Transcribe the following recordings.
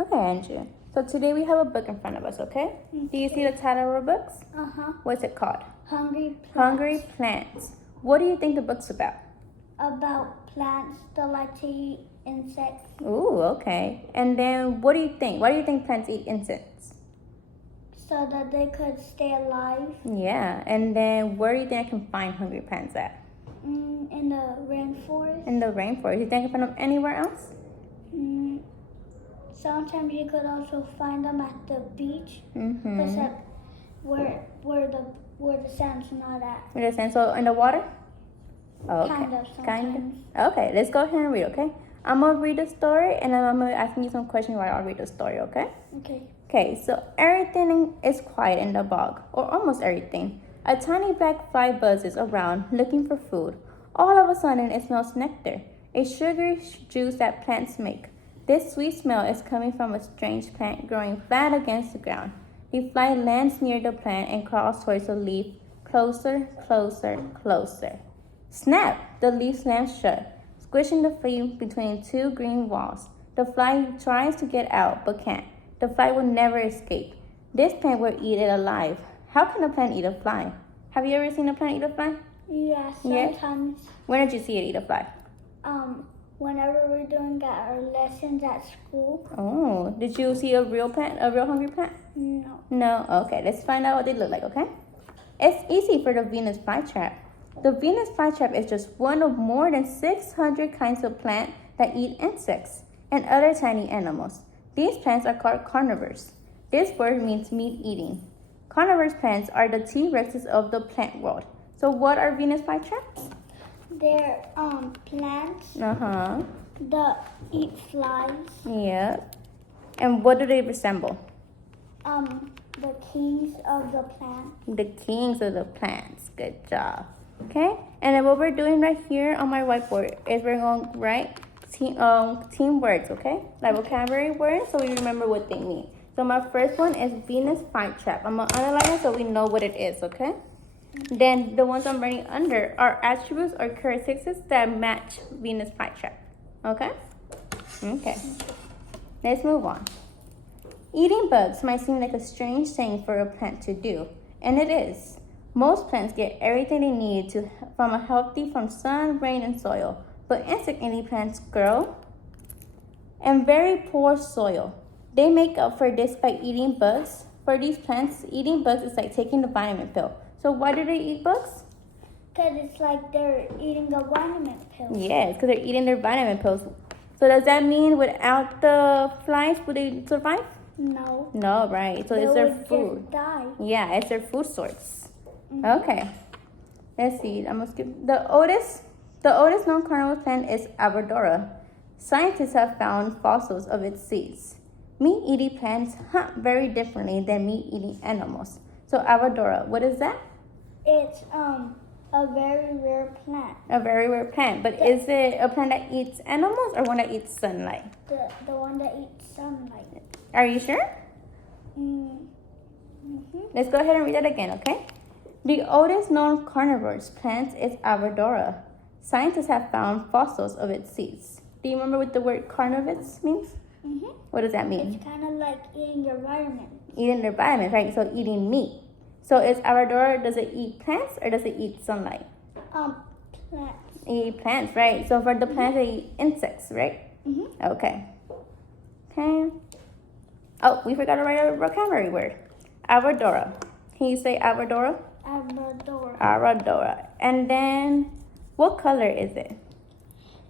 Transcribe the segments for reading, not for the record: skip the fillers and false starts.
Okay, Andrew. So today we have a book in front of us, okay? Do you see the title of our books? Uh-huh. What's it called? Hungry Plants. Hungry Plants. What do you think the book's about? About plants that like to eat insects. Ooh, okay. And then what do you think? Why do you think plants eat insects? So that they could stay alive. Yeah, and then where do you think I can find hungry plants at? In the rainforest. In the rainforest. You think I can find them anywhere else? Sometimes you could also find them at the beach. Mm-hmm. Except where the sand's not at. Where the sand? So in the water? Oh, okay. Kind of sometimes. Okay, let's go ahead and read, okay? I'm going to read the story, and then I'm going to ask you some questions while I'll read the story, okay? Okay. Okay, so everything is quiet in the bog, or almost everything. A tiny black fly buzzes around, looking for food. All of a sudden, it smells nectar, a sugary juice that plants make. This sweet smell is coming from a strange plant growing flat against the ground. The fly lands near the plant and crawls towards the leaf, closer, closer, closer. Snap! The leaf slams shut, squishing the flea between two green walls. The fly tries to get out, but can't. The fly will never escape. This plant will eat it alive. How can a plant eat a fly? Have you ever seen a plant eat a fly? Yeah, Yeah. sometimes. When did you see it eat a fly? Whenever we're doing our lessons at school. Oh, did you see a real hungry plant? No. No? Okay, let's find out what they look like, okay? It's easy for the Venus flytrap. The Venus flytrap is just one of more than 600 kinds of plants that eat insects and other tiny animals. These plants are called carnivores. This word means meat eating. Carnivorous plants are the T-Rexes of the plant world. So what are Venus flytraps? They're plants Uh-huh. that eat flies. Yeah. And what do they resemble? The kings of the plant. The kings of the plants. Good job. Okay? And then what we're doing right here on my whiteboard is we're going to write team words, okay? Like vocabulary words so we remember what they mean. So my first one is Venus flytrap. I'm going to underline it so we know what it is, okay? Then the ones I'm writing under are attributes or characteristics that match Venus flytrap. Okay? Okay. Let's move on. Eating bugs might seem like a strange thing for a plant to do, and it is. Most plants get everything they need from sun, rain, and soil, but insect-eating plants grow in very poor soil. They make up for this by eating bugs. For these plants, eating bugs is like taking the vitamin pill. So why do they eat bugs? Because it's like they're eating a vitamin pill. Yes, because they're eating their vitamin pills. So does that mean without the flies, would they survive? No. No, right. So They it's their would food. just die. Yeah, it's their food source. Mhm. Okay. Let's see. I'm gonna skip the oldest known carnivorous plant is Avadora. Scientists have found fossils of its seeds. Meat-eating plants hunt very differently than meat-eating animals. So Avadora, what is that? It's a very rare plant. A very rare plant. But is it a plant that eats animals or one that eats sunlight? The one that eats sunlight. Are you sure? Let's go ahead and read that again, okay? The oldest known carnivorous plant is Avadora. Scientists have found fossils of its seeds. Do you remember what the word carnivorous means? What does that mean? It's kind of like eating your vitamins. Eating their vitamins, right? So eating meat. So is Avadora, does it eat plants or does it eat sunlight? Plants. It eats plants, right? So for the plants, they eat insects, right? Okay. Okay. Oh, we forgot to write a vocabulary word. Avadora. Can you say Avadora? Avadora. Avadora. And then, what color is it?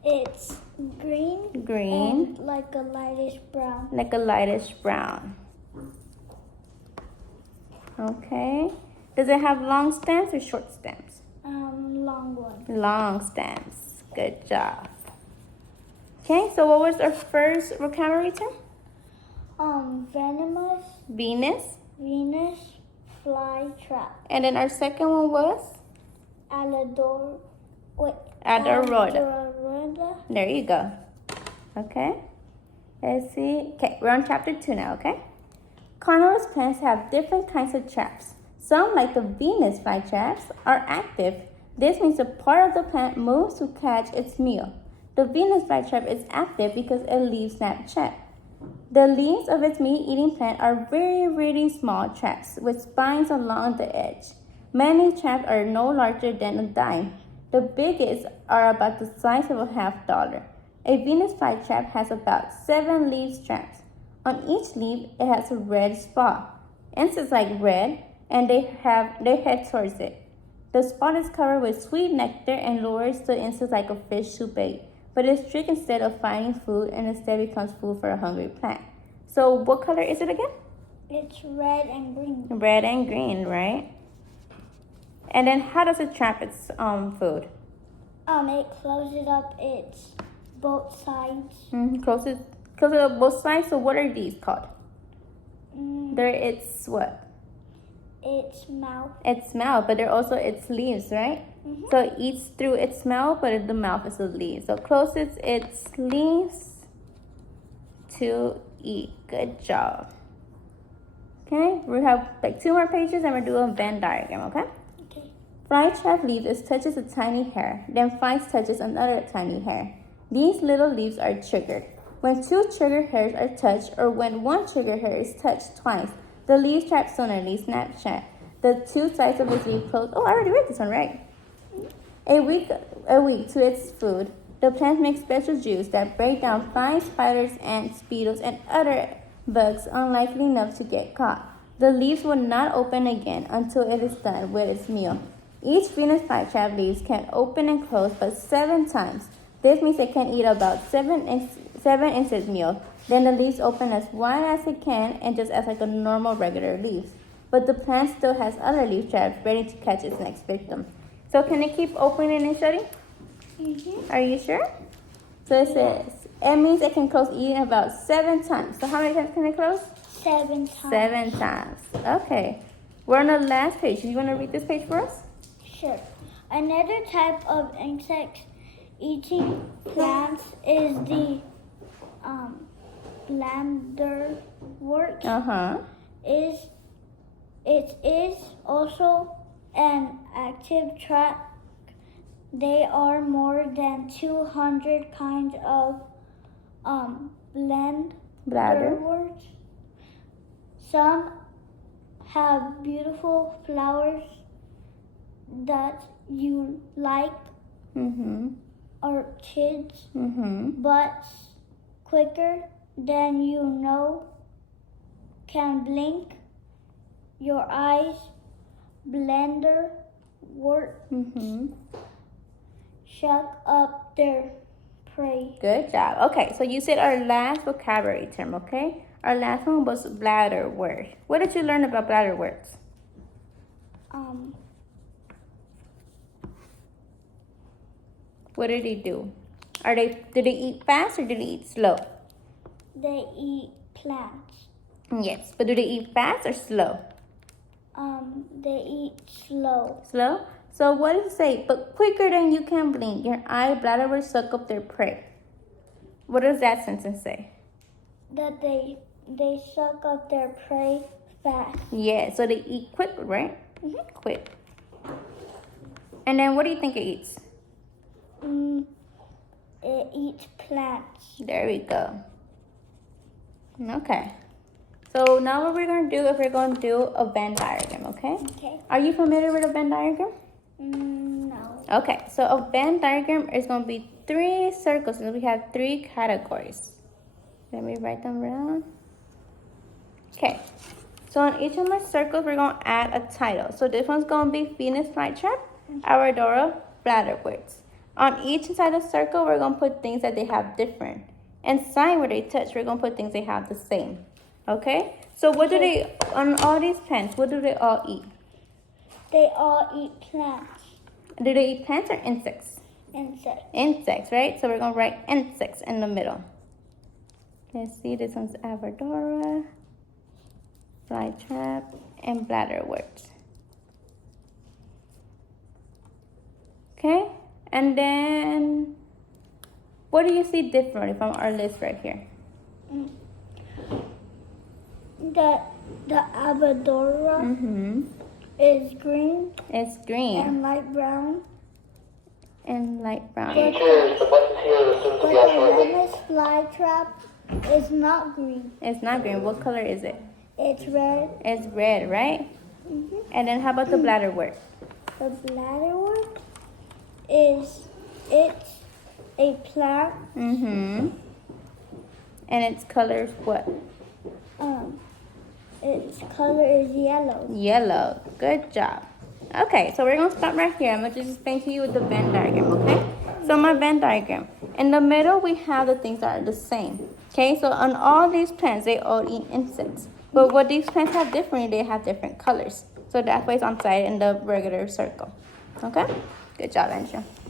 It's green. Green. And like a lightish brown. Like a lightish brown. Okay. Does it have long stems or short stems? Long one. Long stems. Good job. Okay, so what was our first vocabulary term? Venomous. Venus. Venus flytrap. And then our second one was? Adoroda. Adoroda. There you go. Okay. Let's see. Okay, we're on chapter 2 now, okay? Carnivorous plants have different kinds of traps. Some, like the Venus flytraps, are active. This means a part of the plant moves to catch its meal. The Venus flytrap is active because it leaves Snapchat. The leaves of its meat-eating plant are very, very small traps with spines along the edge. Many traps are no larger than a dime. The biggest are about the size of a $50. A Venus flytrap has about 7 leaf traps. On each leaf, it has a red spot. Insects like red, and they head towards it. The spot is covered with sweet nectar and lures the insects like a fish to bait. But its trick instead of finding food and instead becomes food for a hungry plant. So what color is it again? It's red and green. Red and green, right? And then how does it trap its food? It closes up its both sides. Closes up both sides. So what are these called? They're its what? Its mouth. Its mouth, but they're also its leaves, right? So it eats through its mouth, but the mouth is the leaves. So closes its leaves to eat. Good job. Okay, we have like 2 more pages and we're doing a Venn diagram, okay? Okay. Flytrap leaf touches a tiny hair, then Flies touches another tiny hair. These little leaves are triggered. When 2 trigger hairs are touched, or when 1 trigger hair is touched twice, the leaf trap suddenly snaps shut. The 2 sides of its leaf close. Oh, I already read this one, right? A week to its food, the plants make special juice that break down flies, spiders, ants, beetles, and other bugs unlikely enough to get caught. The leaves will not open again until it is done with its meal. Each Venus flytrap leaves can open and close but 7 times. This means it can eat about 7 insect meals. Then the leaves open as wide as it can and just as like a normal regular leaf. But the plant still has other leaf traps ready to catch its next victim. So can it keep opening and shutting? Are you sure? So it says, it means it can close eating about 7 times. So how many times can it close? 7 times. 7 times. Okay. We're on the last page. You want to read this page for us? Sure. Another type of insect eating plants is the bladderwort. It is also an active trap. There are more than 200 kinds of bladderworts. Some have beautiful flowers that you like, orchids, but quicker than you know, can blink your eyes. Bladderwort shuck up their prey. Good job. Okay, so you said our last vocabulary term, okay? Our last one was bladderwort. What did you learn about bladderworts? What do they do? Do they eat fast or do they eat slow? They eat plants. Yes, but do they eat fast or slow? They eat slow. Slow? So what does it say? But quicker than you can blink, your eye bladderworts suck up their prey. What does that sentence say? That they suck up their prey fast. Yeah, so they eat quick, right? Quick. And then what do you think it eats? It eats plants. There we go. Okay. So now what we're going to do is we're going to do a Venn diagram, okay? Okay. Are you familiar with a Venn diagram? No. Okay, so a Venn diagram is going to be 3 circles and we have 3 categories. Let me write them down. Okay, so on each of my circles, we're going to add a title. So this one's going to be Venus flytrap, Arabidora, bladderworts. On each side of the circle, we're going to put things that they have different. And sign where they touch, we're going to put things they have the same. Okay? So what do they, on all these plants, what do they all eat? They all eat plants. Do they eat plants or insects? Insects. Insects, right? So we're going to write insects in the middle. Let's see, this one's Arabidora, flytrap, and bladderwort. Okay? And then, what do you see differently from our list right here? The Arabidora is green. It's green. And light brown. And light brown. But the Venus flytrap It's not green. It's not green. What color is it? It's red. It's red, right? And then how about the bladderwort? The bladderwort it's a plant. Mm-hmm. And its color is what? Its color is yellow. Yellow. Good job. Okay, so we're going to stop right here. I'm going to just explain to you with the Venn diagram, okay? So my Venn diagram. In the middle, we have the things that are the same. Okay, so on all these plants, they all eat insects. But what these plants have differently, they have different colors. So that's why it's on side in the regular circle. Okay? Good job, Andrew.